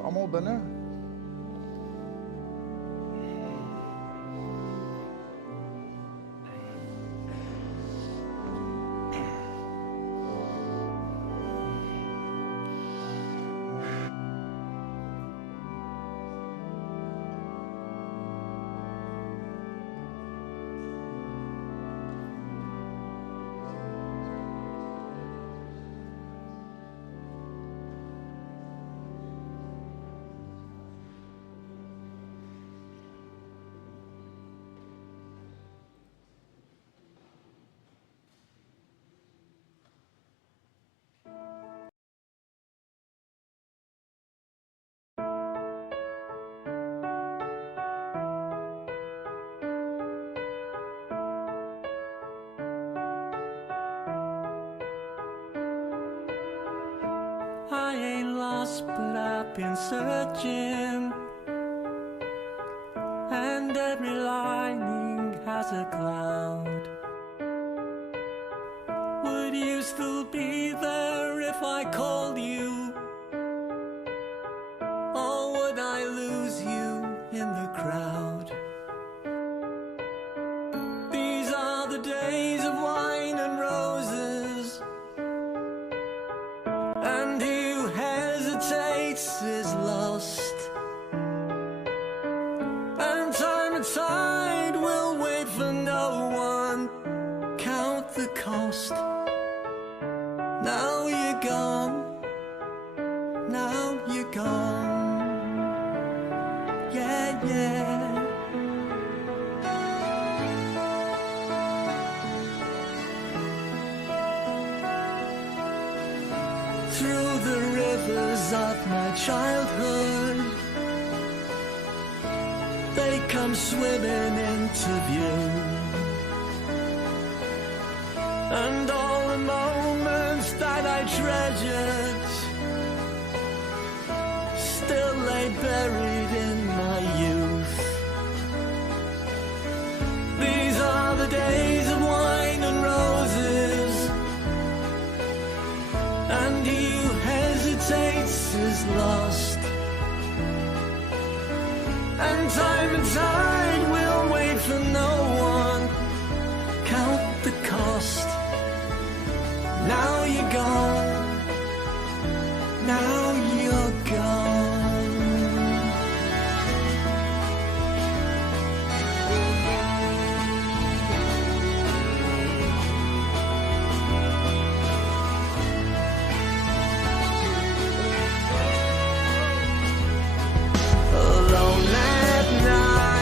ons almal binne. I ain't lost, but I've been searching, and every lining has a cloud. Would you still be there if I called you? Or would I lose you in the crowd? These are the days of wine and roses, and he who hesitates is lost. And time and tide will wait for no one. Count the cost. Now you're gone. Now you're gone. Yeah, yeah. Through the rivers of my childhood, they come swimming into view, and all the moments that I treasured still lay buried in my youth. These are the days of wine and roses, and he who hesitates is lost. And time and tide will wait for no one. Count the cost. Now you're gone. Now you're gone. Alone at night.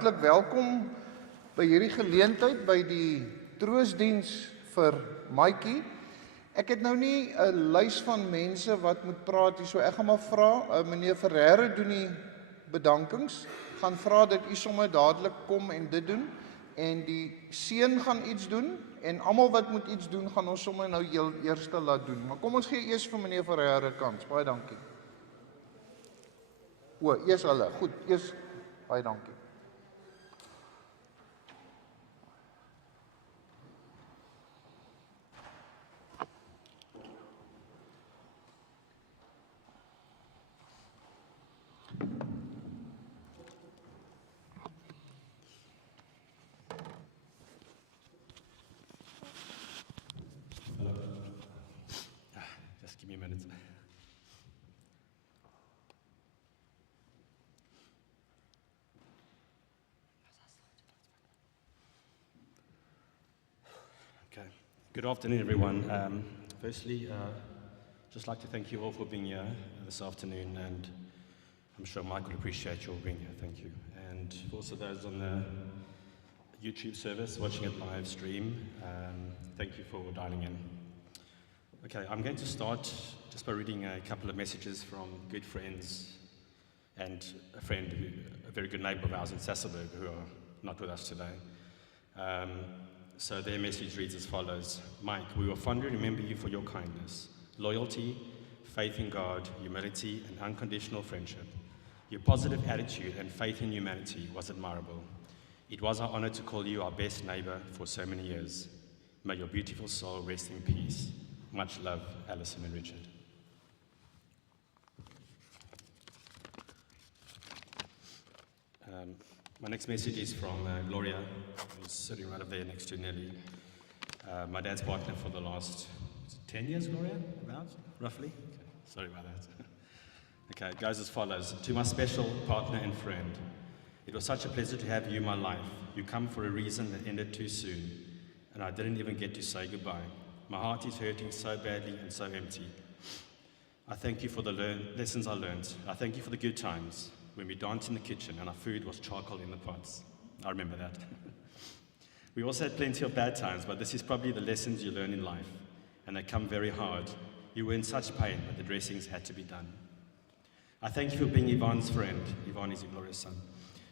hartlik welkom by hierdie geleentheid by die troostdiens vir Maatjie. Ek het nou nie 'n lys van mense wat moet praat hier, so ek gaan maar vra, meneer Ferreira doen die bedankings, gaan vra dat u sommer dadelik kom en dit doen, en die seun gaan iets doen, en almal wat moet iets doen, gaan ons sommer nou heel eerste laat doen. Maar kom ons gee eers vir meneer Ferreira kans. Baie dankie. Eers hulle. Goed, eers baie dankie. Just give me a minute. Okay. Good afternoon, everyone. Firstly, just like to thank you all for being here this afternoon, and I'm sure Mike will appreciate you all being here. Thank you. And also those on the YouTube service watching it live stream, thank you for dialing in. Okay, I'm going to start just by reading a couple of messages from good friends and a very good neighbour of ours in Sasolburg, who are not with us today. So their message reads as follows. Mike, we will fondly remember you for your kindness, loyalty, faith in God, humility, and unconditional friendship. Your positive attitude and faith in humanity was admirable. It was our honour to call you our best neighbour for so many years. May your beautiful soul rest in peace. Much love, Alison and Richard. My next message is from Gloria, who's sitting right up there next to Nelly. My dad's partner for the last 10 years, Gloria, about, roughly? Okay, sorry about that. Okay, it goes as follows. To my special partner and friend, it was such a pleasure to have you in my life. You come for a reason that ended too soon, and I didn't even get to say goodbye. My heart is hurting so badly and so empty. I thank you for the lessons I learned. I thank you for the good times when we danced in the kitchen and our food was charcoal in the pots. I remember that. We also had plenty of bad times, but this is probably the lessons you learn in life, and they come very hard. You were in such pain, but the dressings had to be done. I thank you for being Yvonne's friend. Yvonne is Gloria's son,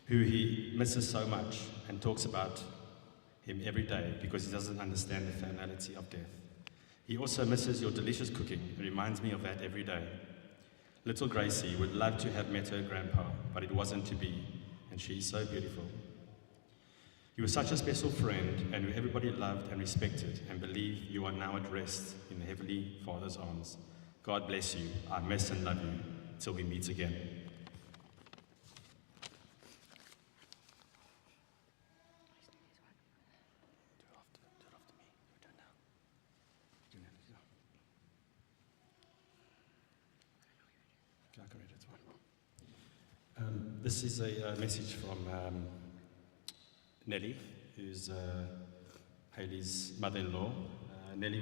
who he misses so much and talks about him every day because he doesn't understand the finality of death. He also misses your delicious cooking and reminds me of that every day. Little Gracie would love to have met her grandpa, but it wasn't to be, and she is so beautiful. You were such a special friend and who everybody loved and respected, and believe you are now at rest in the Heavenly Father's arms. God bless you. I miss and love you. Till we meet again. This is a message from Nelly, who's Hayley's mother-in-law. Nelly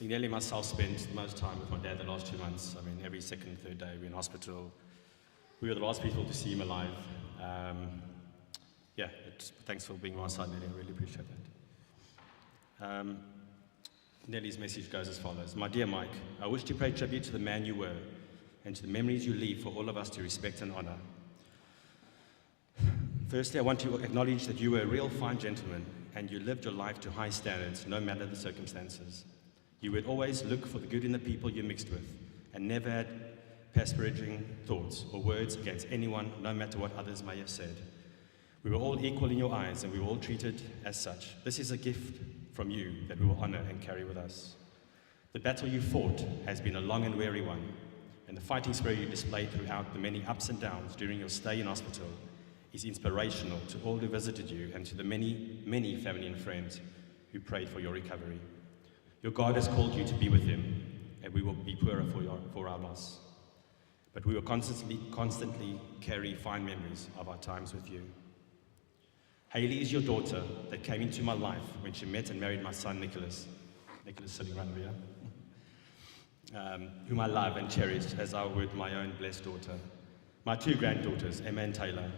and myself spent the most time with my dad the last 2 months. I mean, every second, third day we're in hospital. We were the last people to see him alive. Thanks for being on my side, Nelly. I really appreciate that. Nelly's message goes as follows. My dear Mike, I wish to pay tribute to the man you were and to the memories you leave for all of us to respect and honour. Firstly, I want to acknowledge that you were a real fine gentleman and you lived your life to high standards, no matter the circumstances. You would always look for the good in the people you mixed with and never had disparaging thoughts or words against anyone, no matter what others may have said. We were all equal in your eyes and we were all treated as such. This is a gift from you that we will honour and carry with us. The battle you fought has been a long and weary one, and the fighting spirit you displayed throughout the many ups and downs during your stay in hospital is inspirational to all who visited you and to the many, many family and friends who prayed for your recovery. Your God has called you to be with him, and we will be poorer for our loss. But we will constantly carry fine memories of our times with you. Hayley is your daughter that came into my life when she met and married my son Nicholas. Nicholas sitting right over here. Whom I love and cherish as I would my own blessed daughter. My 2 granddaughters, Emma and Taylor,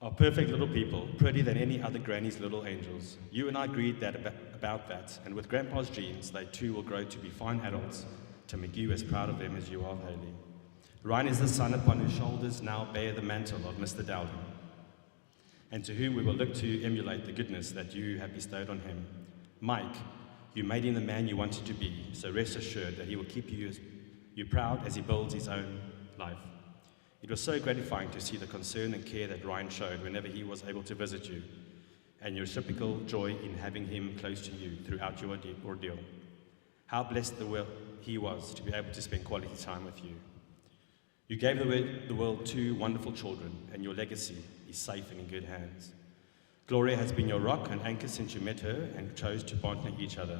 are perfect little people, prettier than any other granny's little angels. You and I agreed about that, and with Grandpa's genes, they too will grow to be fine adults to make you as proud of them as you are of Haley. Ryan is the son upon whose shoulders now bear the mantle of Mr. Dowling, and to whom we will look to emulate the goodness that you have bestowed on him. Mike, you made him the man you wanted to be, so rest assured that he will keep you proud as he builds his own life. It was so gratifying to see the concern and care that Ryan showed whenever he was able to visit you, and your reciprocal joy in having him close to you throughout your ordeal. How blessed he was to be able to spend quality time with you. You gave the world two wonderful children, and your legacy is safe and in good hands. Gloria has been your rock and anchor since you met her and chose to partner each other.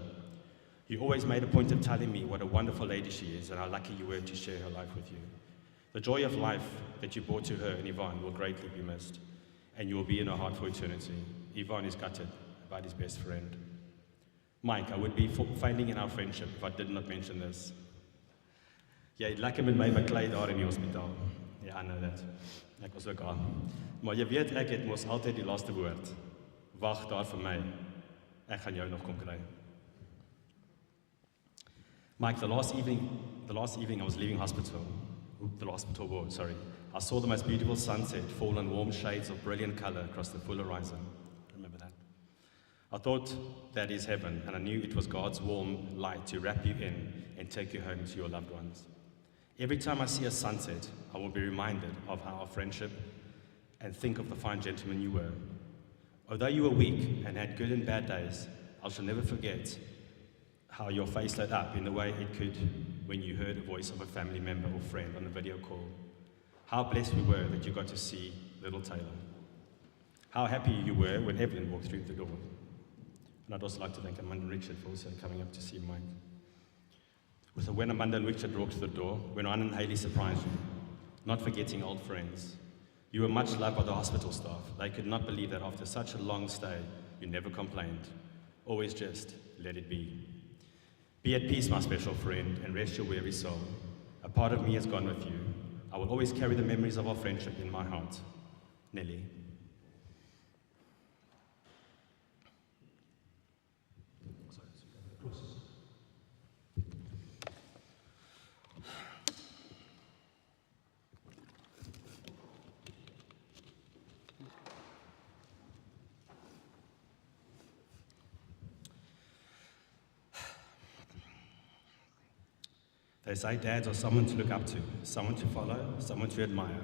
You always made a point of telling me what a wonderful lady she is and how lucky you were to share her life with you. The joy of life that you brought to her and Yvonne will greatly be missed, and you will be in her heart for eternity. Yvonne is gutted about his best friend. Mike, I would be failing in our friendship if I did not mention this. Jy het lekker met my beklei daar in die hospitaal. Ja, I know that. Ek was ook aan. Maar jy weet, ek het mos altyd die laaste woord. Wag daar vir my. Ek gaan jou nog kom kry. Mike, the last evening I was leaving hospital, the hospital ward, sorry, I saw the most beautiful sunset fall in warm shades of brilliant color across the full horizon. Remember that? I thought that is heaven, and I knew it was God's warm light to wrap you in and take you home to your loved ones. Every time I see a sunset, I will be reminded of our friendship and think of the fine gentleman you were. Although you were weak and had good and bad days, I shall never forget how your face lit up in the way it could when you heard the voice of a family member or friend on a video call. How blessed we were that you got to see little Taylor. How happy you were when Evelyn walked through the door. And I'd also like to thank Amanda and Richard for also coming up to see Mike. When Amanda and Richard walked to the door, when Ryan and Haley surprised you, not forgetting old friends. You were much loved by the hospital staff. They could not believe that after such a long stay, you never complained. Always just let it be. Be at peace, my special friend, and rest your weary soul. A part of me has gone with you. I will always carry the memories of our friendship in my heart. Nelly. They say dads are someone to look up to, someone to follow, someone to admire,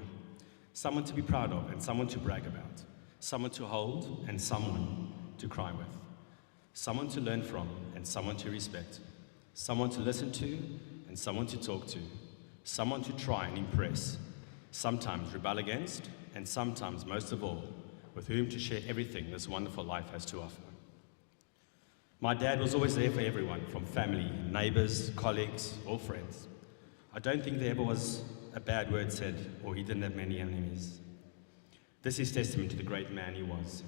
someone to be proud of and someone to brag about, someone to hold and someone to cry with, someone to learn from and someone to respect, someone to listen to and someone to talk to, someone to try and impress, sometimes rebel against, and sometimes, most of all, with whom to share everything this wonderful life has to offer. My dad was always there for everyone, from family, neighbors, colleagues, or friends. I don't think there ever was a bad word said, or he didn't have many enemies. This is testament to the great man he was.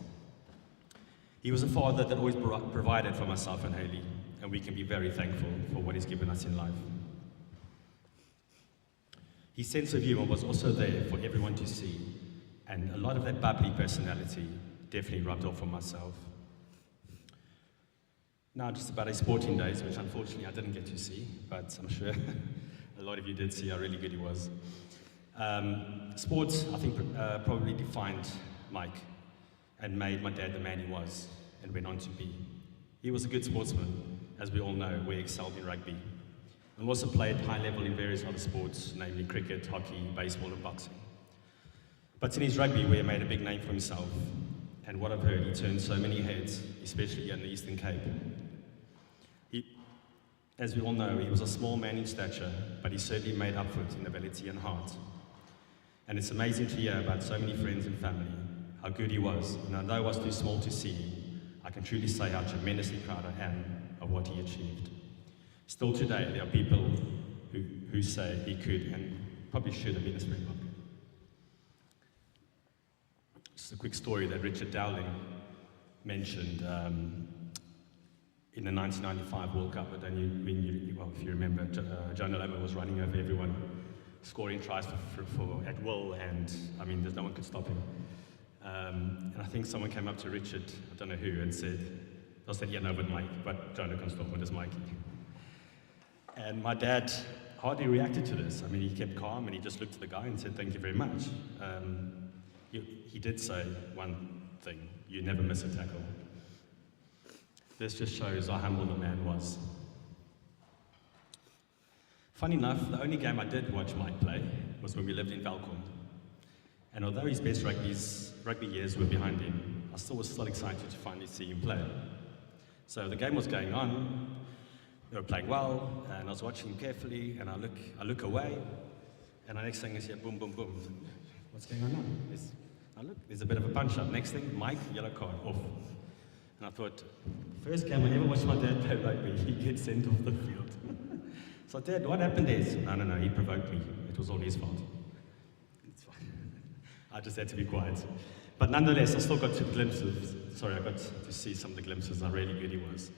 He was a father that always provided for myself and Haley, and we can be very thankful for what he's given us in life. His sense of humor was also there for everyone to see, and a lot of that bubbly personality definitely rubbed off on myself. Now, just about his sporting days, which unfortunately I didn't get to see, but I'm sure a lot of you did see how really good he was. Sports, I think, probably defined Mike and made my dad the man he was and went on to be. He was a good sportsman, as we all know, where he excelled in rugby, and also played high level in various other sports, namely cricket, hockey, baseball, and boxing. But in his rugby, where he made a big name for himself, and what I've heard, he turned so many heads, especially in the Eastern Cape. As we all know, he was a small man in stature, but he certainly made up for it in ability and heart. And it's amazing to hear about so many friends and family, how good he was. And although I was too small to see, I can truly say how tremendously proud I am of what he achieved. Still today, there are people who say he could and probably should have been a Springbok. Just a quick story that Richard Dowling mentioned in the 1995 World Cup. But then if you remember, John Loma was running over everyone, scoring tries at will, and I mean, no one could stop him. And I think someone came up to Richard, I don't know who, and said, I said, yeah, no, but Mike, but Jonah can stop, but it's Mikey. And my dad hardly reacted to this. I mean, he kept calm and he just looked at the guy and said, thank you very much. He did say one thing, you never miss a tackle. This just shows how humble the man was. Funny enough, the only game I did watch Mike play was when we lived in Valcom. And although his best rugby years were behind him, I still was excited to finally see him play. So the game was going on, they were playing well, and I was watching him carefully, and I look away, and the next thing is here, boom, boom, boom. What's going on now? There's a bit of a punch-up. Next thing, Mike, yellow card, off. And I thought, first game I ever watched my dad play rugby, he gets sent off the field. So Dad, what happened there? No, he provoked me. It was all his fault. It's fine. I just had to be quiet. But nonetheless, I still got I got to see some of the glimpses how really good he was.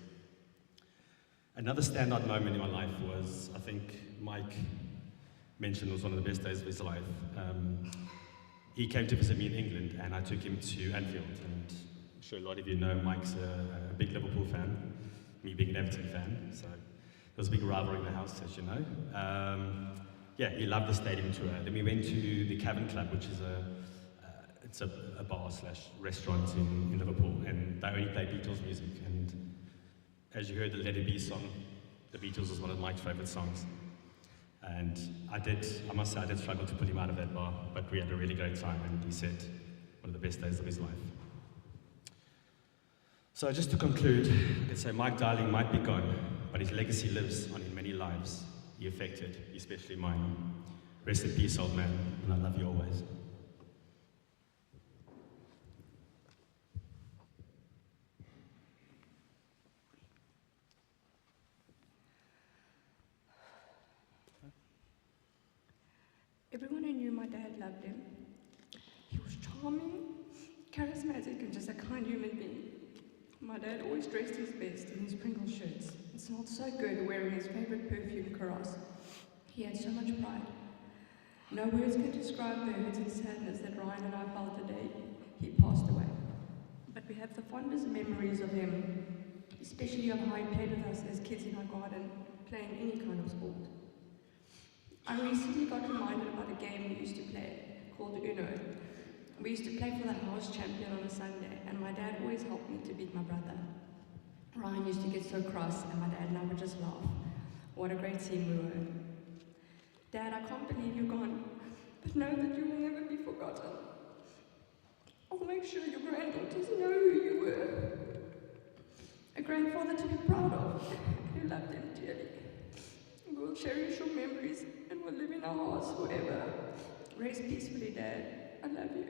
Another standout moment in my life was, I think Mike mentioned, was one of the best days of his life. He came to visit me in England, and I took him to Anfield. And I'm sure a lot of you know Mike's a big Liverpool fan, me being an Everton fan. So there was a big rivalry in the house, as you know. Yeah, he loved the stadium tour. Then we went to the Cavern Club, which is it's a bar/restaurant in Liverpool, and they only play Beatles music. And as you heard the Let It Be song, the Beatles was one of Mike's favourite songs. And I must say, I did struggle to put him out of that bar, but we had a really great time, and he said one of the best days of his life. So just to conclude, let's say Mike Dowling might be gone, but his legacy lives on in many lives he affected, especially mine. Rest in peace, old man, and I love you always. Everyone who knew my dad loved him. He was charming, charismatic, and just a kind human being. My dad always dressed his best in his Pringle shirts and smelled so good wearing his favourite perfume, Karas. He had so much pride. No words can describe the hurt and sadness that Ryan and I felt the day he passed away. But we have the fondest memories of him, especially of how he played with us as kids in our garden, playing any kind of sport. I recently got reminded about a game we used to play called Uno. We used to play for the house champion on a Sunday, and my dad always helped me to beat my brother. Ryan used to get so cross, and my dad and I would just laugh. What a great team we were. Dad, I can't believe you're gone, but know that you will never be forgotten. I'll make sure your granddaughters know who you were. A grandfather to be proud of, who loved them dearly. We will cherish your memories and will live in our hearts forever. Rest peacefully, Dad. I love you.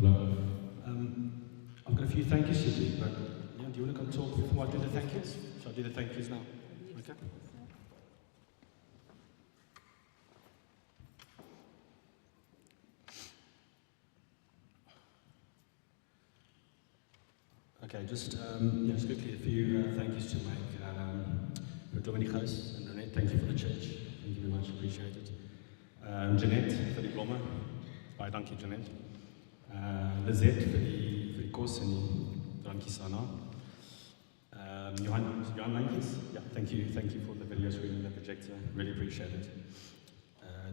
Hello. I've got a few thank yous to do, but Leon, do you want to come talk before I do the thank yous? Shall I do the thank yous now? Okay. Okay, just quickly a few thank yous to make. For Dominicos and Renee, thank you for the church. Thank you very much, appreciate it. Jeanette vir die blomme. Baie dankie Jeanette. Lizette vir die kos en die drankies daarna. Johan Lankies, yeah, thank you for the video screen and the projector, really appreciate it.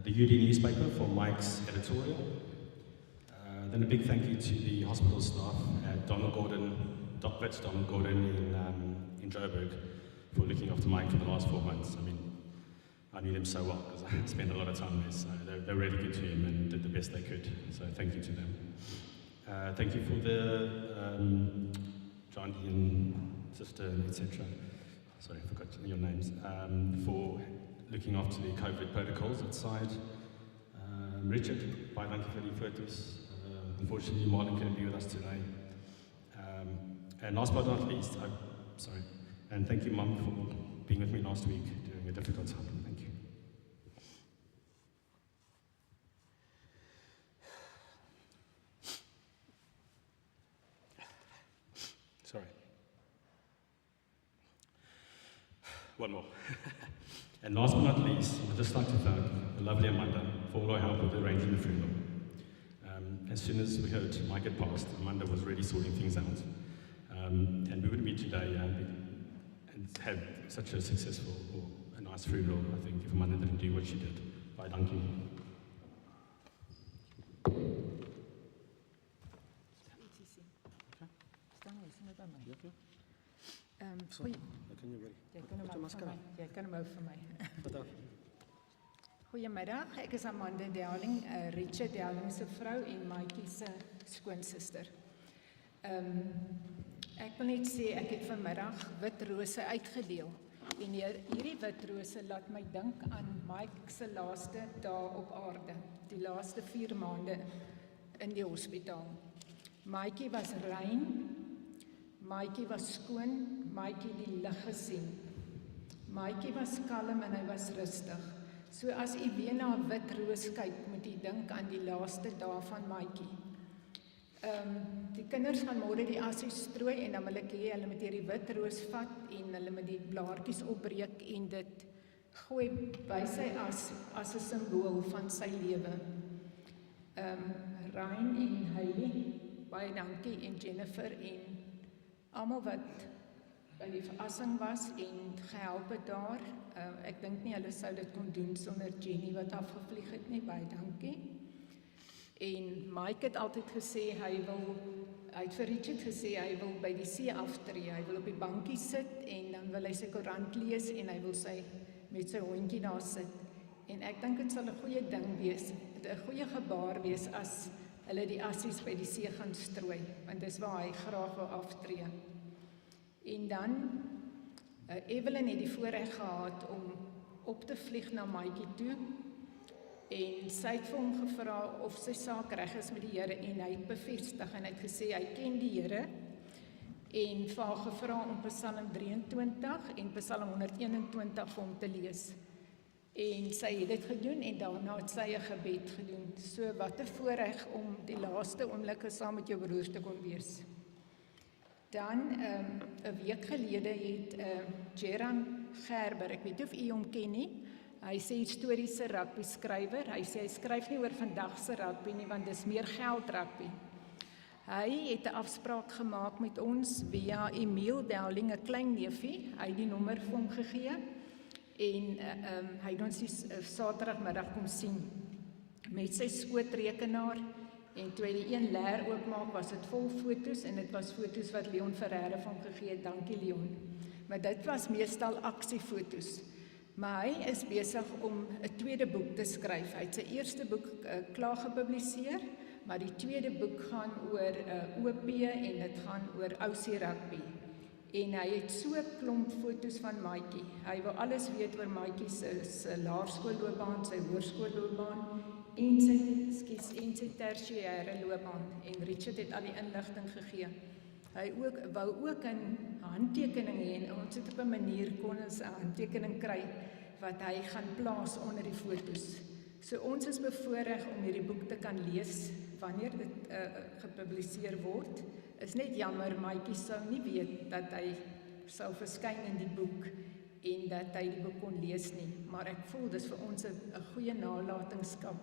The UD newspaper for Mike's editorial. Then a big thank you to the hospital staff at Donald Gordon in Joburg for looking after Mike for the last 4 months. I mean, I knew them so well because I spent a lot of time there, so they're really good to him and did the best they could. So thank you to them. Thank you for the John and sister, etc. Sorry, I forgot your names. For looking after the COVID protocols outside. Richard, baie dankie vir die fotos. Unfortunately, Marlon couldn't be with us today. And last but not least, and thank you, Mum, for being with me last week during a difficult time. Thank you. one more. And last but not least, I'd just like to thank the lovely Amanda for all her help with arranging the funeral. As soon as we heard Mike had passed, Amanda was really sorting things out. And we wouldn't be today and have such a successful or a nice funeral, I think, if Amanda didn't do what she did. Baie dankie. Jy kan hom hou vir my. Goeiemiddag, ek is Amanda Dowling, Richard Dowling se vrou en Maatjie se skoonsister. Ek wil net sê ek het vanmiddag wit rose uitgedeel. En hierdie wit rose laat my dink aan Mike se laaste dae op aarde, die laaste 4 maande in die hospitaal. Maatjie was rein, Maatjie was skoon, Maatjie die lig gesien. Maatjie was kalm en hy was rustig. So as u weer na 'n wit roos kyk, moet u dink aan die laaste dae van Maatjie. Die kinders gaan môre die asie strooi en dan wil ek hê hulle moet hierdie wit roos vat en hulle moet die blaartjies opbreek en dit gooi by sy as 'n simbool van sy lewe. Ryan en Heidi, baie dankie, en Jennifer en almal wat by die verassing was en gehelp het daar. Ek dink nie hulle sou dit kon doen sonder Jenny wat afgevlieg het nie, baie dankie. En Mike het altyd gesê hy het vir Richard gesê hy wil by die see aftree, hy wil op die bankie sit en dan wil hy sy koerant lees en hy wil met sy hondjie daar sit. En ek dink dit sal 'n goeie ding wees, 'n goeie gebaar wees as hulle die assies by die see gaan strooi, want dis waar hy graag wil aftree. En dan, Evelyn het die voorreg gehad om op te vlieg na Maatjie toe, en sy het vir hom gevra of sy saak reg is met die Here, en hy het bevestig, en hy het gesê hy ken die Here, en vir haar gevra om Psalm 23 en Psalm 121 vir hom te lees. En sy het dit gedoen, en daarna het sy 'n gebed gedoen. So wat 'n voorreg om die laaste oomblikke saam met jou broers te kon wees. Dan, 'n week gelede het Geran Gerber, ek weet of u hom ken nie, hy sê historiese rugby skrywer, hy sê hy skryf nie oor vandag se rugby nie, want dis meer geld rugby. Hy het 'n afspraak gemaak met ons via Emil Dowling, 'n klein neefie, hy het die nommer vir hom gegee, en hy het ons die Saterdagmiddag kom sien, met sy skootrekenaar, en toe hy die een leer oopmaak, was dit vol foto's, en dit was foto's wat Leon Ferreira van hom gegee het, dankie Leon. Maar dit was meestal aksiefoto's. Maar hy is besig om 'n tweede boek te skryf. Hy het sy eerste boek klaar gepubliseer, maar die tweede boek gaan oor OP en dit gaan oor Aussie rugby. En hy het so 'n klomp foto's van Maatjie. Hy wil alles weet oor Maatjie se laerskoolloopbaan, sy hoërskoolloopbaan, en sy tersiêre loopbaan, en Richard het al die inligting gegee. Hy wou ook 'n handtekening hê, en ons het op 'n manier kon ons 'n handtekening kry wat hy gaan plaas onder die foto's. So ons is bevoorreg om hierdie boek te kan lees wanneer dit gepubliseer word. Is net jammer, Maatjie sou nie weet dat hy sou verskyn in die boek en dat hy die boek kon lees nie, maar ek voel dis vir ons 'n goeie nalatenskap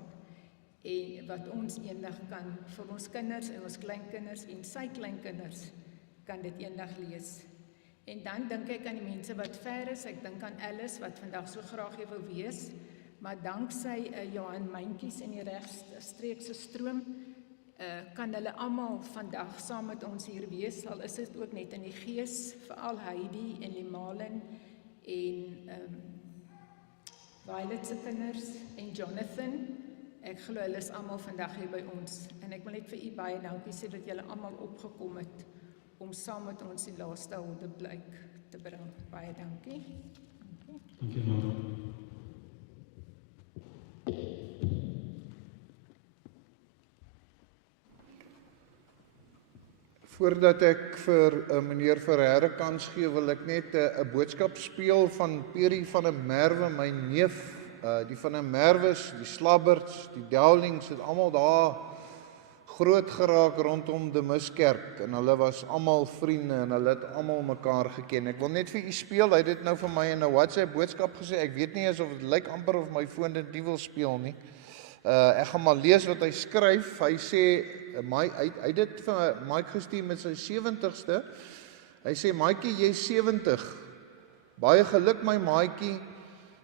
en wat ons eendag kan vir ons kinders en ons kleinkinders en sy kleinkinders kan dit eendag lees. En dan dink ek aan die mense wat ver is, ek dink aan Alice wat vandag so graag hier wil wees, maar danksy Johan Myntjies en die regstreekse stroom kan hulle almal vandag saam met ons hier wees, al is dit ook net in die gees, veral Heidi en Limalin en Violet se kinders en Jonathan. Ek glo hulle is almal vandag hier by ons en ek wil net vir u baie dankie sê dat julle almal opgekom het om saam met ons die laaste huldeblyk te bring. Baie dankie. Dankie Amanda. Voordat ek vir meneer Ferreira kans gee, wil ek net 'n boodskap speel van Peri van der Merwe, my neef. Die van der Merwes, die Slabberts, die Dowlings het almal daar groot geraak rondom die Miskerk en hulle was almal vriende en hulle het almal mekaar geken. Ek wil net vir u speel, hy het dit nou vir my in 'n WhatsApp boodskap gesê, ek weet nie eens of dit lyk amper of my foon dit nie wil speel nie. Ek gaan maar lees wat hy skryf. Hy sê, hy het dit vir Mike gestuur met sy 70ste. Hy sê, Maatjie, jy is 70. Baie geluk my maatjie,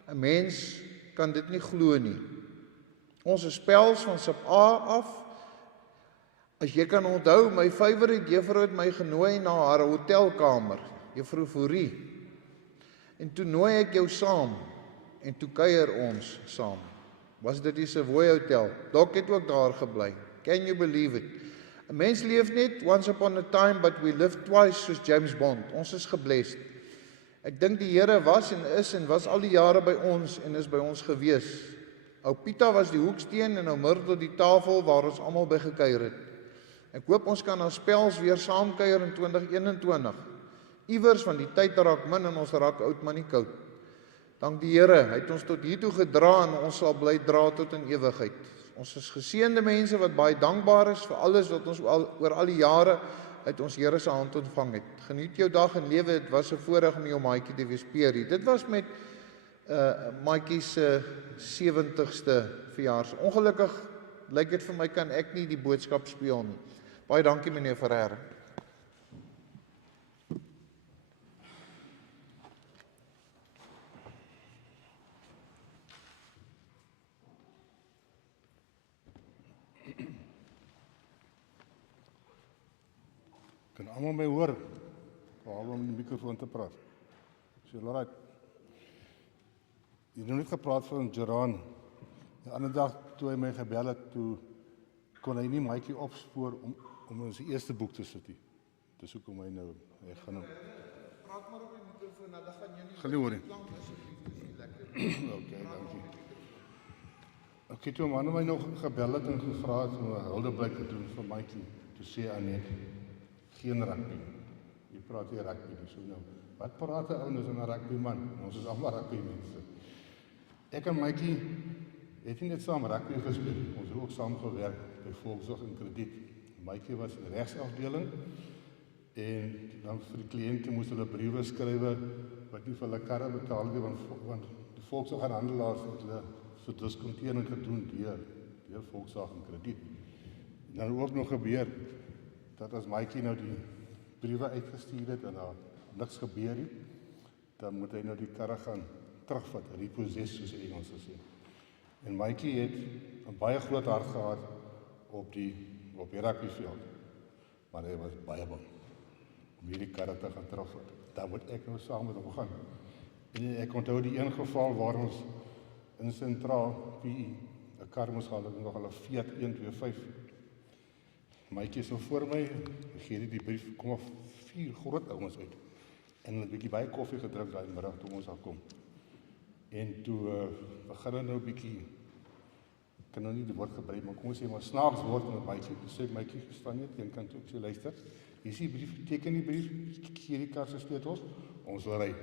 'n mens kan dit nie glo nie. Ons is pels van sub A af. As jy kan onthou, my favourite juffrou het my genooi na haar hotelkamer, juffrou Fourie. En toe nooi ek jou saam, en toe kuier ons saam. Was dit die Savoy Hotel? Doc het ook daar gebly. Can you believe it? 'n Mens leef net once upon a time, but we live twice, soos James Bond. Ons is geblest. Ek dink die Here was en was al die jare by ons en is by ons gewees. Ou Pieter was die hoeksteen en ou Myrtle die tafel waar ons almal by gekuier het. Ek hoop ons kan as pels weer saamkuier in 2021. Iewers van die tyd raak min en ons raak oud maar nie koud. Dank die Here, hy het ons tot hiertoe gedra en ons sal bly dra tot in ewigheid. Ons is geseënde mense wat baie dankbaar is vir alles wat ons oor al die jare uit ons Here se hand ontvang het. Geniet jou dag en lewe, dit was 'n voorreg om jou maatjie te wees, Perie. Dit was met maatjie se 70ste verjaarsdag. Ongelukkig lyk dit vir my kan ek nie die boodskap speel nie. Baie dankie meneer Ferreira. Kan almal my hoor? Behalwe om die mikrofoon te praat. So, alright. Jy het net gepraat van Geran. Die ander dag toe hy my gebel het, toe kon hy nie maatjie opspoor om in sy eerste boek te sit nie. Dis hoekom hy nou, hy gaan nou. Praat maar op die mikrofoon, dan gaan jy nie. Gaan nie hoor nie. Klank asseblief, dis nie lekker. Okay, dankie. Okay, toe man my nog gebel het en gevra het om 'n huldeblyk te doen vir maatjie, toe sê Anet, geen rugby. Jy praat hier rugby, so nou. Wat praat 'n ou nou van 'n rugby man? Ons is almal rugby mense. Ek en maatjie het nie net saam rugby gespeel, ons het ook saam gewerk by Volkswagen en Krediet. Maatjie was in die regsafdeling en dan vir die kliënte moes hulle briewe skrywe wat nie vir hulle karre betaal het, want die Volkswagen handelaars het hulle verdiskontering gedoen deur Volkswagen en Krediet. En dan ook nog gebeur dat as maatjie nou die briewe uitgestuur het en daar niks gebeur het, dan moet hy nou die karre gaan terugvat, repossess soos die Engels sê. En maatjie het 'n baie groot hart gehad op die rugbyveld, maar hy was baie bang om hierdie karre te gaan terugvat. Daar moet ek nou saam met hom gaan. En ek onthou die een geval waar ons in Sentraal PE 'n kar moes haal, nog hulle Fiat 125. Maatjie is so voor my, ek gee die brief, kom af 4 groot ouens uit. En hulle het 'n bietjie baie koffie gedrink daai middag toe ons daar kom. En toe begin hulle nou 'n bietjie, ek kan nou nie die woord gebruik, maar kom ons sê maar snaaks woord met maatjie. Toe sê maatjie gestaan net eenkant toe, ek sê luister, hier is die brief, teken die brief, gee die kar se sleutels, ons wil ry.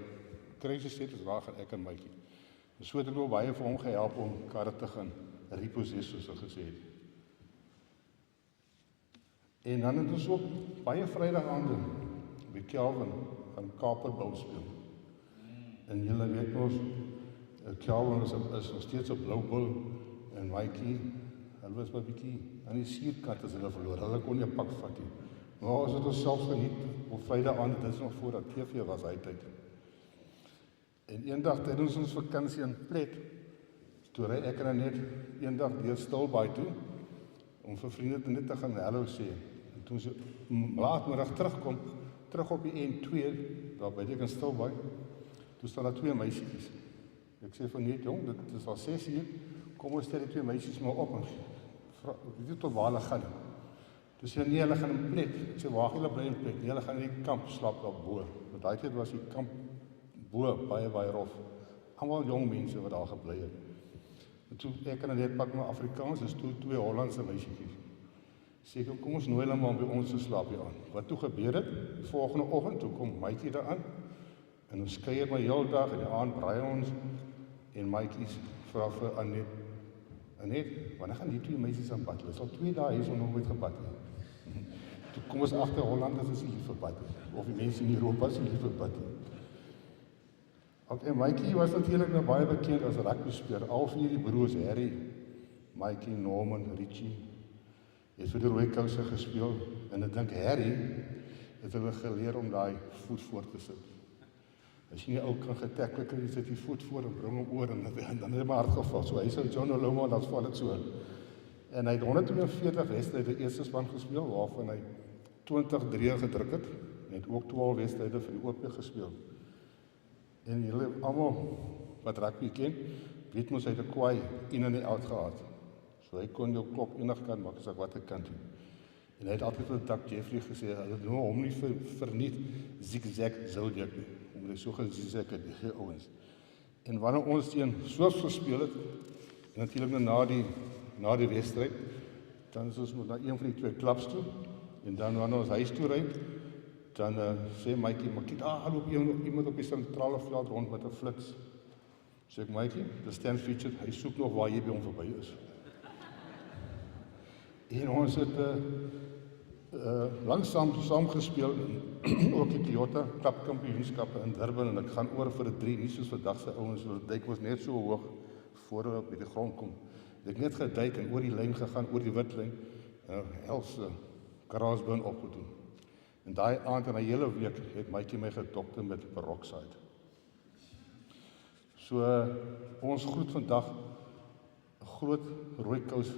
Kry sy sleutels, waar gaan ek en maatjie. En so het ek wel baie vir hom gehelp om karre te gaan repossess soos hy gesê het. En dan het ons ook baie Vrydag-aande by Kelvin van Kaperbou speel. En julle weet ons, Kelvin is nog steeds op Blou Bull en maatjie, hulle was maar bietjie aan die suurkant as hulle verloor. Hulle kon nie 'n pak vat nie. Maar ons het ons self geniet op Vrydag-aand, dit is nog voordat TV was hy tyd. En eendag tydens ons vakansie in Plet, toe ry ek en net eendag deur Stilbaai toe om vir vriende net te gaan hallo sê. En toe ons laatmiddag terugkom, terug op die N2, daar by die Stilbaai, toe staan daar 2 meisies. Ek sê van net jong, dit is al 6 uur, kom ons stel die 2 meisies maar op en weet jy tot waar hulle gaan. Toe sê nee, hulle gaan in Plet. Ek sê waar hulle bly in Plet? Nee, hulle gaan in die kamp slaap daar bo. Want daai tyd was die kamp bo baie rof. Almal jong mense wat daar gebly het. En toe ek en net pak my Afrikaans, is toe 2 Hollandse meisietjies. Sê kom ons nooi hulle maar by ons te slaap hier aan. Wat toe gebeur het? Die volgende oggend toe kom maatjie daar aan. En ons kuier my heel dag en die aand braai ons en maatjies vra vir Anet Annette, wanneer gaan die 2 meisies aan bad? Hulle is al 2 dae hier sonder nooit gebad nie. Toe kom ons agter Hollanders is nie lief vir bad nie, of die mense in Europa is nie lief vir bad nie. En Mikey was natuurlik nou baie bekend as rugbyspeler. Al 4 die broers, Harry, Mikey, Norman, Richie, het vir die rooi kouse gespeel, en ek dink Harry het hulle geleer om daai voet voor te sit. As jy nie ou kan getackle kry, sit die voet voor en bring hom oor, en dan het my hart geval. So hy sou John Oloma, dan val dit so. En hy het 142 wedstryde eerste span gespeel, waarvan hy 20 3 gedruk het, en het ook 12 wedstryde vir die OP gespeel. En julle almal wat rugby ken, weet mos hy het 'n kwaai in en out gehad. So hy kon jou klop enig kan maak as ek wat ek kan doen. En hy het altyd vir Doug Jeffrey gesê, hulle noem hom nie verniet zigzag Zodiac nie, omdat hy so gezigzag het, die ouens. En wanneer ons teen Swift gespeel het, en natuurlijk na die wedstryd, dan is ons na een van die 2 klubs toe, en dan wanneer ons huis toe ry, dan sê Mikey, maar kyk, loop iemand op die sentrale veld rond met 'n flits. Sê ek, Mikey, dis Stan Featured, hy soek nog waar jy by hom verby is. En ons het langsaam saam gespeel, ook die Toyota klapkampioenskappe in Durban, en ek gaan oor vir 'n 3, nie soos vandag se ouens, hulle duik was net so hoog, voor hulle by die grond kom. Ek het net geduik en oor die lyn gegaan, oor die wit lyn, en Else Karasburn opgedoen. En daai aand en 'n hele week het Mikey my gedokter met peroxide. So, ons groet vandag 'n groot rooikous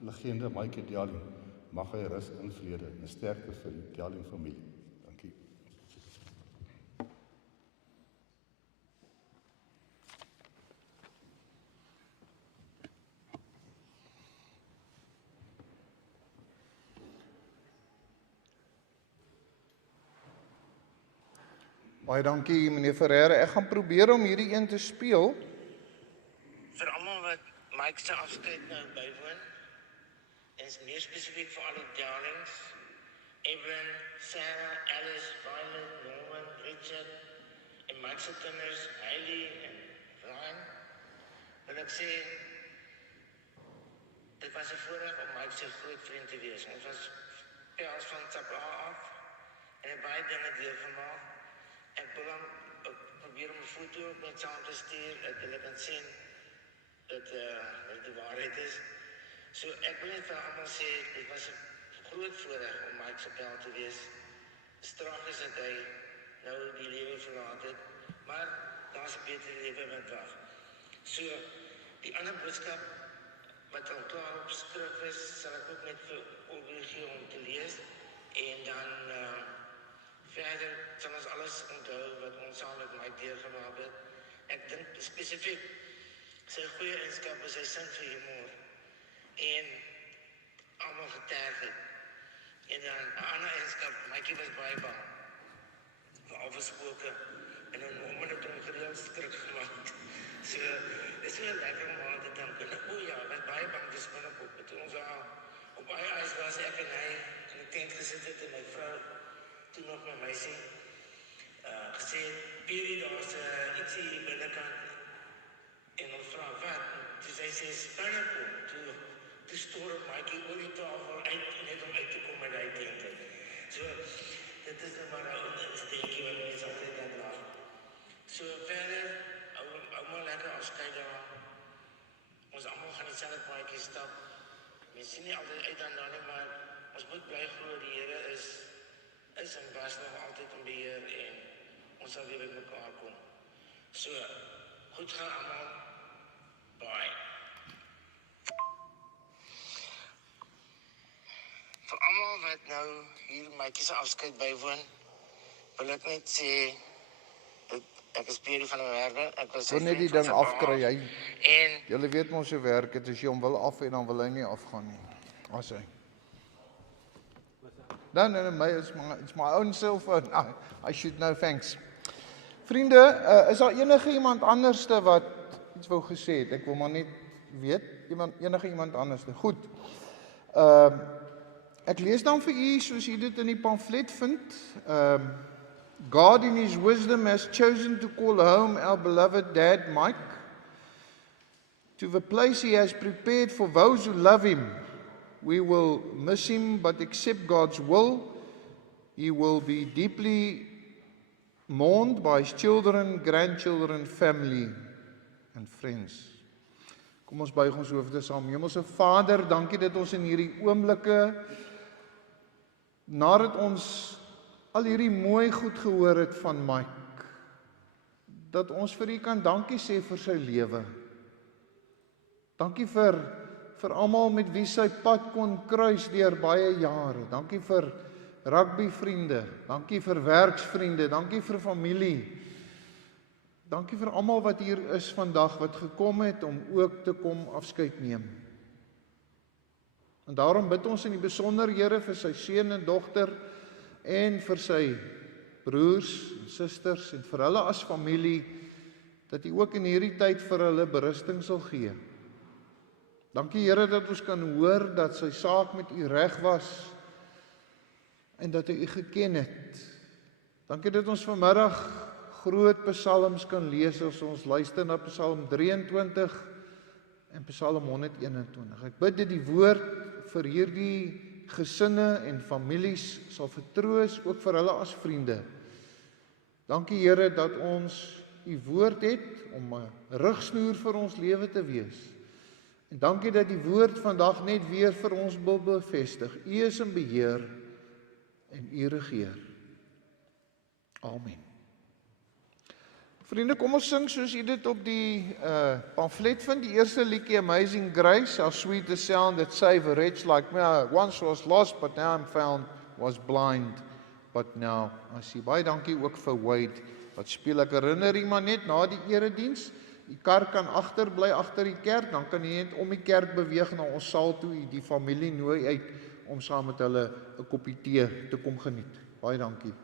legende Mikey Dowling. Mag hy rus in vrede en sterkte vir die Dowling familie. Dankie. Baie dankie, meneer Ferreira. Ek gaan probeer om hierdie een te speel. Vir almal wat Mike se afskeid nou bywoon, en is meer spesifiek vir al die Dowlings, Evelyn, Sarah, Alice, Violet, Norman, Richard, en Mike se kinders, Hailey en Ryan, wil ek sê, dit was 'n voorreg om Mike se groot vriend te wees. Ons was pels van Tsapa af, en het baie dinge deurgemaak. Ek wil hom probeer om 'n foto met saam te stuur, dat hulle kan sien dat dit die waarheid is. So ek wil net vir almal sê, dit was 'n groot voorreg om Mike se pel te wees. Tragies dat hy nou die lewe verlaat het, maar daar's 'n beter lewe wat wag. So, die ander boodskap wat al klaar op skrif is, sal ek ook net vir Olga gee om te lees, en dan verder sal ons alles onthou wat ons saam met Mike deurgemaak het. Ek dink spesifiek sy goeie eienskap is sy sin vir humor en almal geterg het. En dan 'n ander eienskap, Mikey was baie bang vir afgesproke en hom het hom gereeld skrik gemaak. So, dit is wel lekker om aan te dink. O ja, hy was baie bang vir spinnekop. Toe ons op ijs was, ek en hy in die tent gesit het en my vrou toen nog my meisie gesê, Piri, daar's ietsie hier binnekant. En ons vra, wat? Toe sy sê, spinnekop. Toe stoor Mikey oor die tafel uit, net om uit te kom met die tent. So, dit is nou maar 'n insteekie wat mense altyd dan lag. So, verder, almal lekker afskeid daar. Ons almal gaan dieselfde paadjie stap. Mens sien nie altyd uit dan nie, maar ons moet bly glo die Here is en was nog altyd in beheer en ons sal weer met mekaar kom. So, goed gaan almal. Bye. Vir almal wat nou hier Mikey se afskeid bywoon, wil ek net sê dat ek is Piri van 'n werker. Ek was Wil net die ding afkry, hy. En julle weet mos hoe werk dit, as jy hom wil af en dan wil hy nie afgaan nie. As hy. No, it's my own cell phone. I should know, thanks. Vriende, is daar enige iemand anderste wat iets wou gesê het? Ek wil maar net weet, enige iemand anderste. Goed. Ek lees dan vir u, soos u dit in die pamflet vind. God in his wisdom has chosen to call home our beloved dad, Mike. to the place He has prepared for those who love Him. We will miss Him, but accept God's will. He will be deeply mourned by His children, grandchildren, family, and friends. Kom ons buig ons hoofde saam. Hemelse Vader, dankie dat ons in hierdie oomblikke, nadat ons al hierdie mooi goed gehoor het van Mike, dat ons vir U kan dankie sê vir sy lewe. Dankie vir almal met wie sy pad kon kruis deur baie jare. Dankie vir rugbyvriende, dankie vir werksvriende, dankie vir familie. Dankie vir almal wat hier is vandag, wat gekom het om ook te kom afskeid neem. En daarom bid ons in die besonder, Here, vir sy seun en dogter, en vir sy broers en susters, en vir hulle as familie, dat U ook in hierdie tyd vir hulle berusting sal gee. Dankie, Here, dat ons kan hoor dat sy saak met U reg was, en dat hy U geken het. Dankie dat ons vanmiddag groot psalms kan lees as ons luister na Psalm 23 en Psalm 121. Ek bid dat die woord vir hierdie gesinne en families sal vertroos, ook vir hulle as vriende. Dankie, Here, dat ons U woord het om 'n rigsnoer vir ons lewe te wees. En dankie dat die woord vandag net weer vir ons wil bevestig. U is in beheer en U regeer. Amen. Vriende, kom ons sing soos U dit op die pamflet vind. Die eerste liedjie, Amazing Grace, how sweet the sound that saved a wretch like me. I once was lost, but now I'm found, was blind, but now I see. Baie dankie ook vir Wade, wat speel. Ek herinner U maar net na die erediens, die kar kan agterbly agter die kerk, dan kan jy net om die kerk beweeg na ons saal toe, die familie nooi uit om saam met hulle 'n koppie tee te kom geniet. Baie dankie.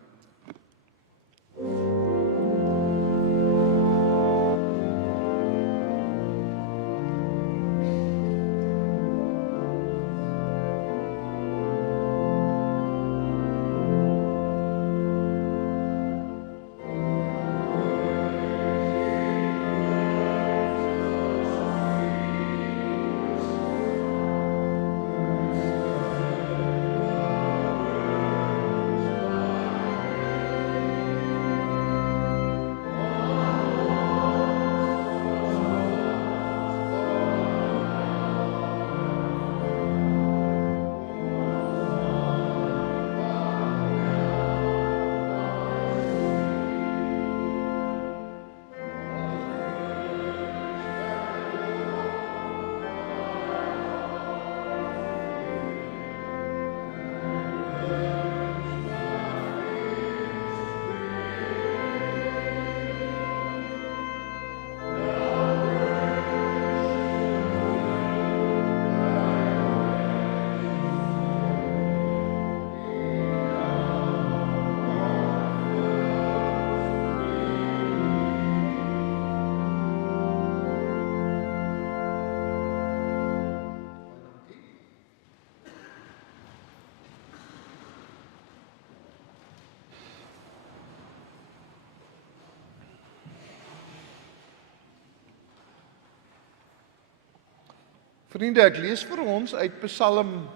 Vriende, ek lees vir ons uit Psalm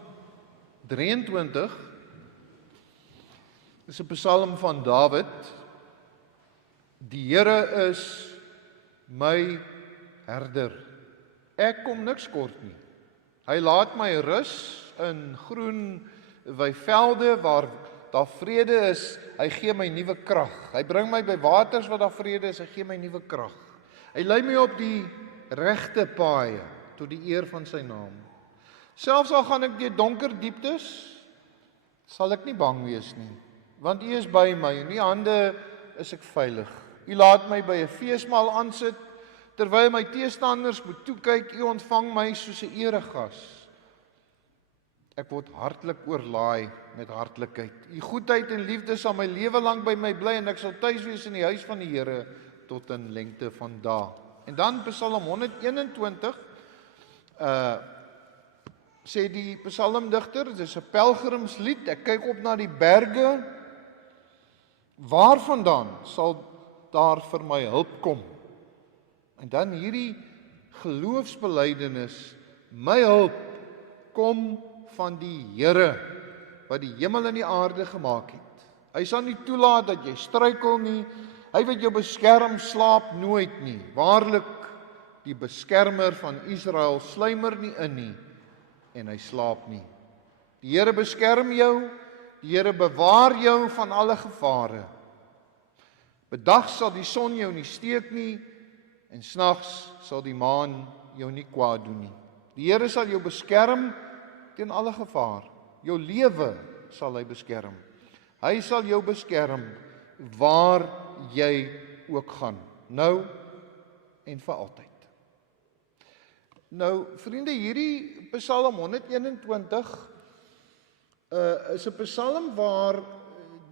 23. Dit is 'n psalm van Dawid. Die Here is my herder. Ek kom niks kort nie. Hy laat my rus in groen weivelde waar daar vrede is. Hy gee my nuwe krag. Hy bring my by waters waar daar vrede is. Hy gee my nuwe krag. Hy lei my op die regte paaie tot die eer van sy naam. Selfs al gaan ek deur donker dieptes, sal ek nie bang wees nie, want U is by my, in U hande is ek veilig. U laat my by 'n feesmaal aansit, terwyl my teestanders moet toekyk. U ontvang my soos 'n eregas. Ek word hartlik oorlaai met hartlikheid. U goedheid en liefde sal my lewe lank by my bly, en ek sal tuis wees in die huis van die Here tot in lengte van dae. En dan Psalm 121, sê die psalmdigter, dit is 'n pelgrimslied. Ek kyk op na die berge, waarvandaan sal daar vir my hulp kom? En dan hierdie geloofsbelijdenis, my hulp kom van die Here, wat die hemel en die aarde gemaak het. Hy sal nie toelaat dat jy struikel nie, hy wat jou beskerm, slaap nooit nie. Waarlik, die beskermer van Israel sluimer nie in nie, en hy slaap nie. Die Here beskerm jou, die Here bewaar jou van alle gevare. Bedag sal die son jou nie steek nie, en s'nags sal die maan jou nie kwaad doen nie. Die Here sal jou beskerm teen alle gevaar. Jou lewe sal hy beskerm. Hy sal jou beskerm waar jy ook gaan, nou en vir altyd. Nou, vriende, hierdie Psalm 121 is 'n psalm waar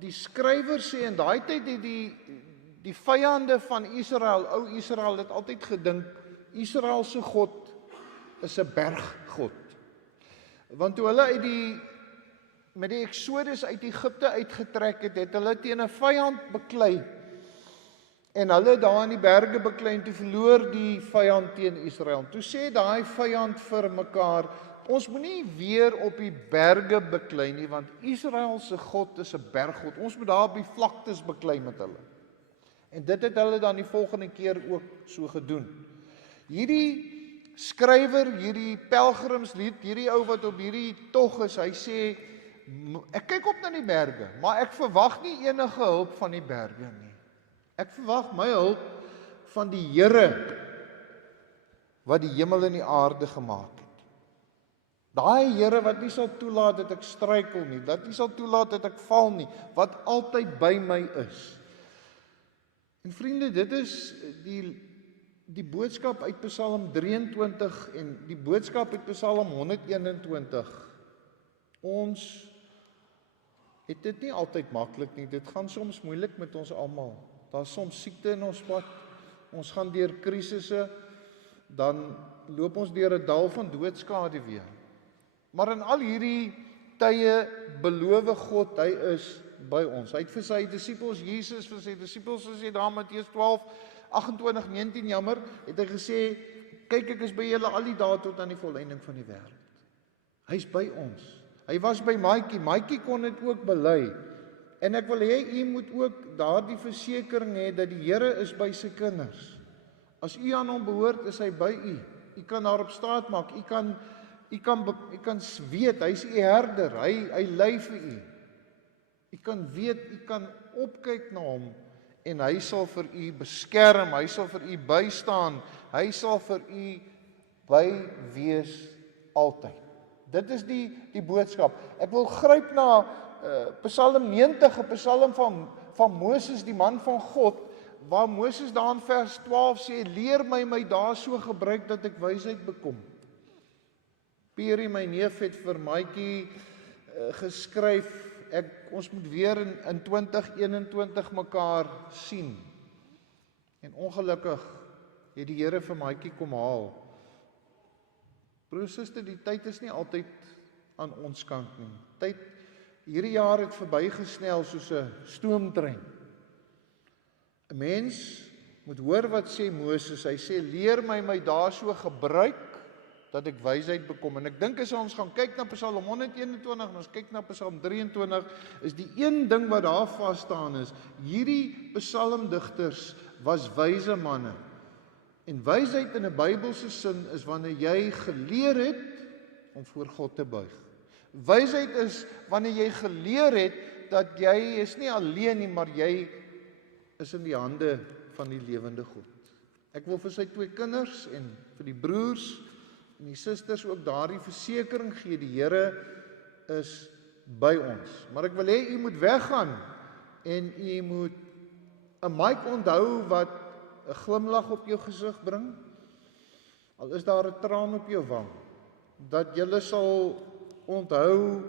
die skrywer sê, in daai tyd het die vyande van Israel, ou Israel, het altyd gedink, Israel se God is 'n berggod. Want toe hulle met die Exodus uit Egipte uitgetrek het, het hulle teen 'n vyand beklei. En hulle daar in die berge beklei, en toe verloor die vyand teen Israel. Toe sê daai vyand vir mekaar, ons moenie weer op die berge beklei nie, want Israel se God is 'n berggod. Ons moet daar op die vlaktes beklei met hulle. En dit het hulle dan die volgende keer ook so gedoen. Hierdie skrywer, hierdie pelgrimslied, hierdie ou wat op hierdie tog is, hy sê, ek kyk op na die berge, maar ek verwag nie enige hulp van die berge nie. Ek verwag my hulp van die Here wat die hemel en die aarde gemaak het. Daai Here wat nie sal toelaat dat ek struikel nie, dat nie sal toelaat dat ek val nie, wat altyd by my is. En vriende, dit is die boodskap uit Psalm 23 en die boodskap uit Psalm 121. Ons het dit nie altyd maklik nie, dit gaan soms moeilik met ons almal. Daar's soms siekte in ons pad, ons gaan deur krisisse, dan loop ons deur 'n dal van doodskaduwee. Maar in al hierdie tye beloof God, hy is by ons. Hy het vir sy disippels, Jesus vir sy disippels gesê, daar Matteus 12, 28, 19, jammer, het hy gesê, kyk, ek is by julle al die dae tot aan die volleinding van die wêreld. Hy's by ons. Hy was by Maatjie, Maatjie kon dit ook bely. En ek wil hê, u moet ook daardie versekering hê, dat die Here is by sy kinders. As u aan hom behoort, is hy by u. U kan daarop staat maak, u kan weet, hy is u herder, hy lei vir u. U kan weet, u kan opkyk na hom, en hy sal vir u beskerm, hy sal vir u bystaan, hy sal vir u by wees altyd. Dit is die boodskap. Ek wil gryp na Psalm 90, 'n psalm van Moses, die man van God, waar Moses daar in vers 12 sê, leer my daar so gebruik dat ek wysheid bekom. Pierie, my neef, het vir Maatjie geskryf, ons moet weer in 2021 mekaar sien. En ongelukkig het die Here vir Maatjie kom haal. Broer, suster, die tyd is nie altyd aan ons kant nie. Hierdie jaar het verbygesnel soos 'n stoomtrein. 'n Mens moet hoor wat sê Moses. Hy sê, leer my daar so gebruik dat ek wysheid bekom. En ek dink as ons gaan kyk na Psalm 121 en ons kyk na Psalm 23, is die een ding wat daar vas staan is, hierdie psalmdigters was wyse manne. En wysheid in 'n Bybelse sin is wanneer jy geleer het om voor God te buig. Wysheid is wanneer jy geleer het dat jy is nie alleen nie, maar jy is in die hande van die lewende God. Ek wil vir sy 2 kinders en vir die broers en die susters ook daardie versekering gee, die Here is by ons. Maar ek wil hê u moet weggaan en u moet 'n mic onthou wat 'n glimlag op jou gesig bring, al is daar 'n traan op jou wang, dat jy sal onthou,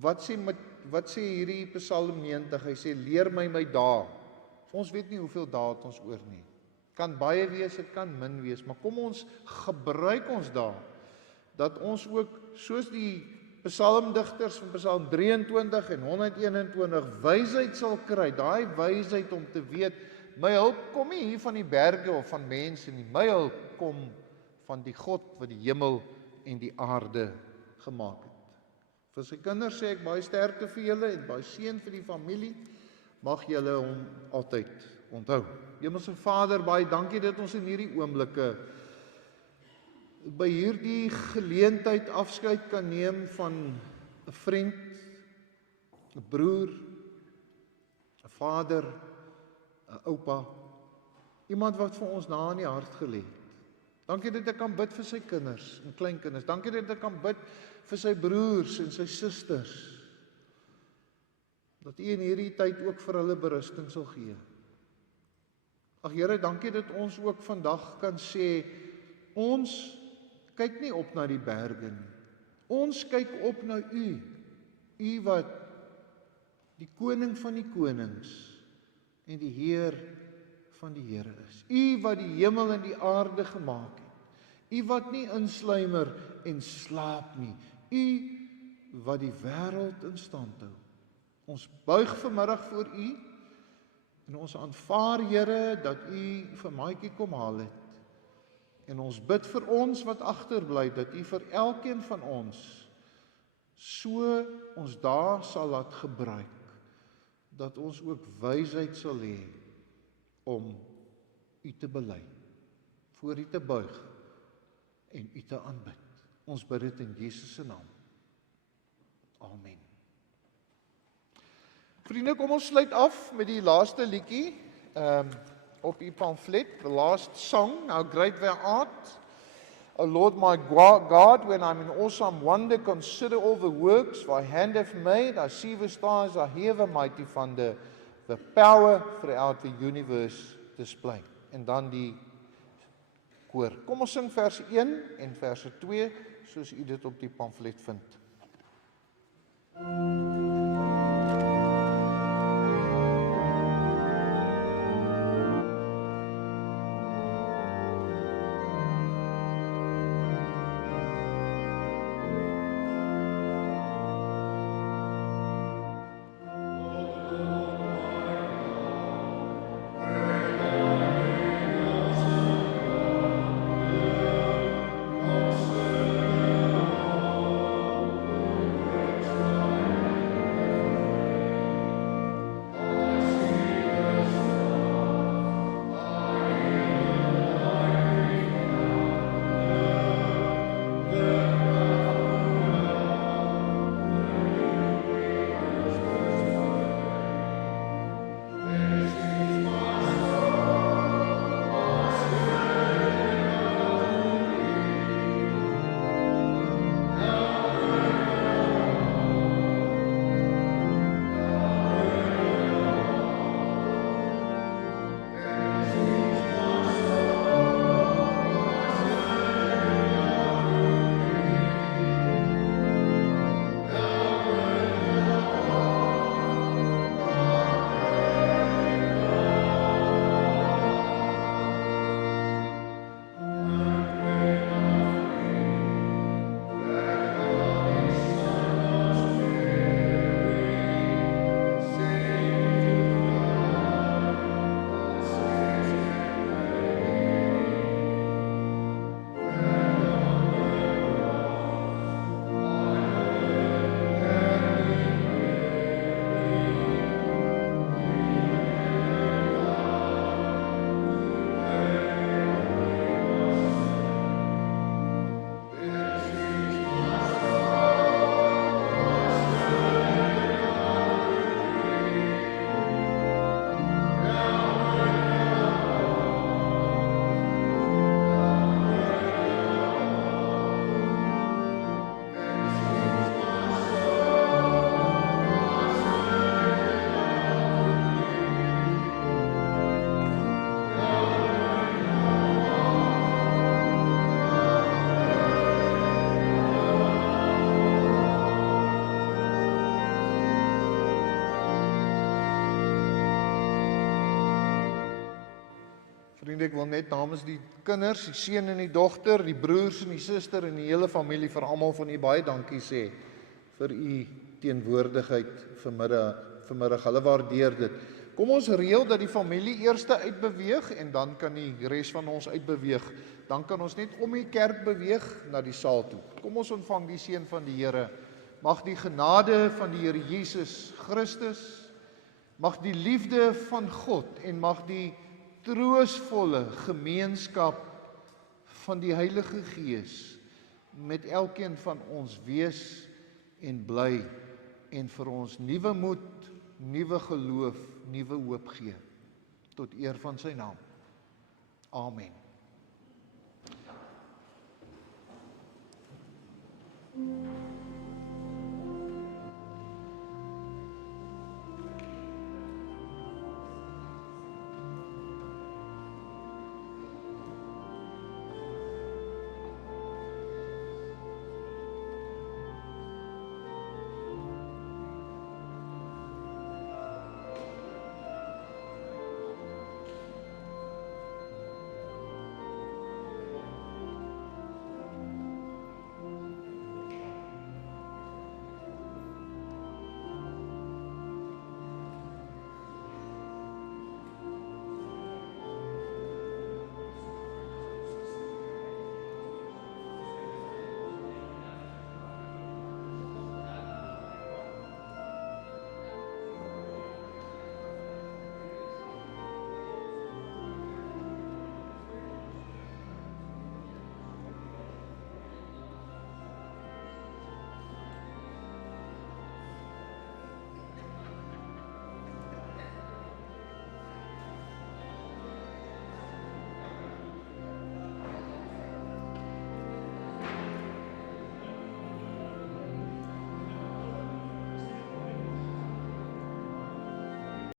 wat sê hierdie Psalm 90, hy sê, leer my dae. Ons weet nie hoeveel dae het ons oor nie. Kan baie wees, dit kan min wees, maar kom ons gebruik ons dae, dat ons ook, soos die psalmdigters van Psalm 23 en 121, wysheid sal kry, daai wysheid om te weet, My hulp kom nie hier van die berge of van mense nie. My hulp kom van die God wat die hemel en die aarde gemaak het. Vir sy kinders sê ek baie sterkte vir julle en baie seën vir die familie. Mag julle hom altyd onthou. Hemelse Vader, baie dankie dat ons in hierdie oomblikke by hierdie geleentheid afskeid kan neem van 'n vriend, 'n broer, 'n vader, 'n oupa, iemand wat vir ons na in die hart gelê het. Dankie dat ek kan bid vir sy kinders en kleinkinders. Dankie dat ek kan bid vir sy broers en sy susters. Dat U in hierdie tyd ook vir hulle berusting sal gee. Ag Here, dankie dat ons ook vandag kan sê, ons kyk nie op na die berge nie. Ons kyk op na U. U wat die koning van die konings en die Heer van die Here is. U wat die hemel en die aarde gemaak het. U wat nie insluimer en slaap nie. U wat die wêreld in stand hou. Ons buig vanmiddag voor U en ons aanvaar, Here, dat U vir Maatjie kom haal het. En ons bid vir ons wat agterbly, dat U vir elkeen van ons so ons dae sal laat gebruik, dat ons ook wysheid sal hê om U te bely, voor U te buig en U te aanbid. Ons bid dit in Jesus se naam. Amen. Vriende, kom ons sluit af met die laaste liedjie op U pamflet, the last song, How Great Thou Art. O Lord my God, when I'm in awesome wonder, consider all the works Thy hand hath made. I see the stars, I hear the mighty thunder, the power throughout the universe display. En dan die koor. Kom ons sing vers 1 en vers 2, soos U dit op die pamflet vind. Vriende, ek wil net namens die kinders, die seun en die dogter, die broers en die suster en die hele familie vir almal van u baie dankie sê vir u teenwoordigheid vanmiddag. Hulle waardeer dit. Kom ons reël dat die familie eerste uitbeweeg en dan kan die res van ons uitbeweeg. Dan kan ons net om die kerk beweeg na die saal toe. Kom ons ontvang die seën van die Here. Mag die genade van die Here Jesus Christus, mag die liefde van God en mag die troostvolle gemeenskap van die Heilige Gees met elkeen van ons wees en bly en vir ons nuwe moed, nuwe geloof, nuwe hoop gee tot eer van sy naam. Amen.